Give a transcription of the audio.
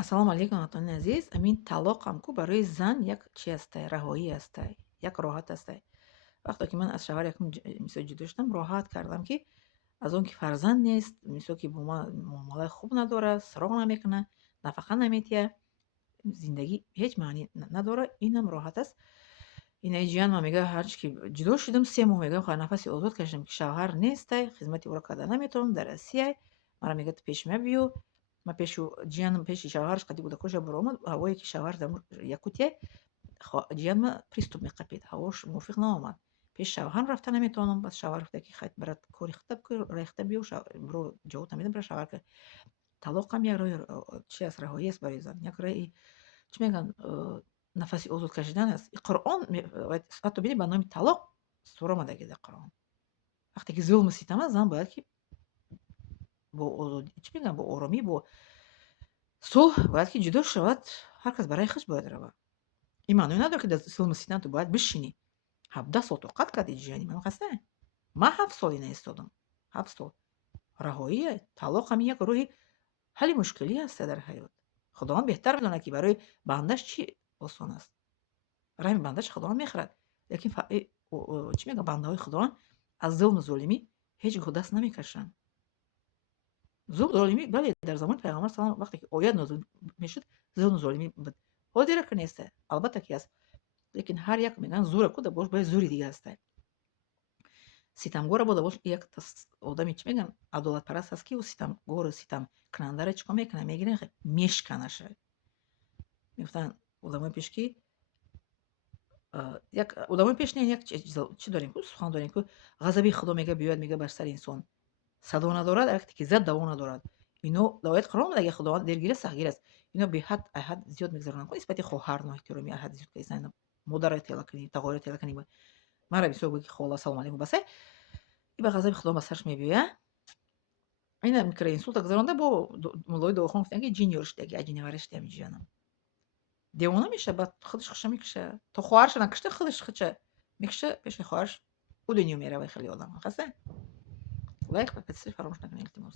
Ассалому алейкум, ватани азиз. Амин талоқам ку барои зан як чи ҳастай, раҳоӣ ҳастай, як роҳат ҳастай. Вақте ки ман аз шавҳар якум мисол ҷудо шудам, роҳат кардам, ки аз он ки фарзанд нест, мисол ки бо ман муомалаи хуб надорад, сироғ намекунад, нафақа наметиҳад, зиндагӣ ҳеҷ маънӣ надорад, инам роҳат аст. Инаи ҷиян ман мегӯяд ҳарчи ки ҷудо шудам 3 моҳ, мегӯям хай нафаси озод кашидам, ки шавҳар нестай, хизмати ӯро карда наметавонам, дар Россияй. Маро мегӯяд ту пеши ман биё. Ман пеши ҷиянам, пеши шавҳараш қадӣ буда кӯша баромад, ҳавое ки шавҳар дар Якутияй, ҷиян приступ меқапид, ҳавош мувофиқ наомад. Пеши шавҳарам рафта наметавонам. Баъд шавҳар гуфта ки хай барат кори хита бикӯ, рехта биё, биро ҷавобтам медам, бара шавҳар кар. Талоқам як роҳи чи аст, раҳоӣ аст барои зан. Як роҳи чӣ мегӯянд, нафаси озод кашидан аст. Қуръон ҳатто бинед ба номи талоқ сура омадагӣ дар Қуръон. Вақте ки зулму ситам аст, зан бояд ки бо озодӣ, чӣ мегӯянд, бо оромӣ, бо сулҳ бояд ки ҷудо шавад. Ҳар кас барои худш бояд равад. Ин маъное надорад, ки дар зулму ситам ту бояд бишинӣ. 17 сол тоқат карди ҷияни ман хастае. Ман 7 сол наистодам. 7 сол. Раҳоие, талоқ ҳам як роҳи ҳалли мушкилӣ аст дар ҳаёт. Худованд беҳтар медонад, ки барои бандаш чӣ осон аст. Раҳми бандаш худованд мехӯрад. Лекин чӣ мегӯянд, бандаҳои худованд аз зулму золимӣ ҳеҷ гоҳ даст намекашанд. Зулм, золимӣ, бале, дар замони Пайғамбар саллаллоҳу алайҳи ва саллам вақте ки оят нозил мешуд, зулму золимӣ буд. Ҳозира ки несте, албатта ки аст. Лекин ҳар як мегӯянд зӯра ку, бош бояд зӯри дига ҳастай. Ситамгора бода бош, як одами чӣ мегӯянд, адолатпараст аст, ки ӯ ситамгору ситамкунандаро чӣ кор мекунад, мегирад, мешканаша. Мегуфтанд одамои пеш, ки як одамои пеш не, як чӣ дорем ку, сухан дорем ку ғазаби Худо мегӯяд биёяд, мегӯяд бар сари инсон. Садо надорад, вақте ки зад даво надорад. Ино дар ояти Қуръон омадаги Худованд дергир аст, сахтгир аст. Ино беҳад айҳад зиёд мегзаронанд ку нисбати хоҳар ноэҳтиромӣ айҳад зиёд кардани модарро тела кунӣ, тағоирро тела кунӣ. Маро бисёр гӯяд ки хола салом алейкум басай, и ба ғазаби Худо ба сараш мебиёяд. Ина микроинсулта гузаронда, бо муллои дуохон гуфтанд, ки ҷин ёршидаги аҷинаварашти ҳамин ҷиянам. Девона мешавад, баъд худаш худша мекушад. То хоҳарша накушта, худаш худша мекуша, пеши хоҳараш ӯ дунё меравад. Хеле одам хастае. Лайк, подписывайтесь, фаромӯш накунед, илтимос.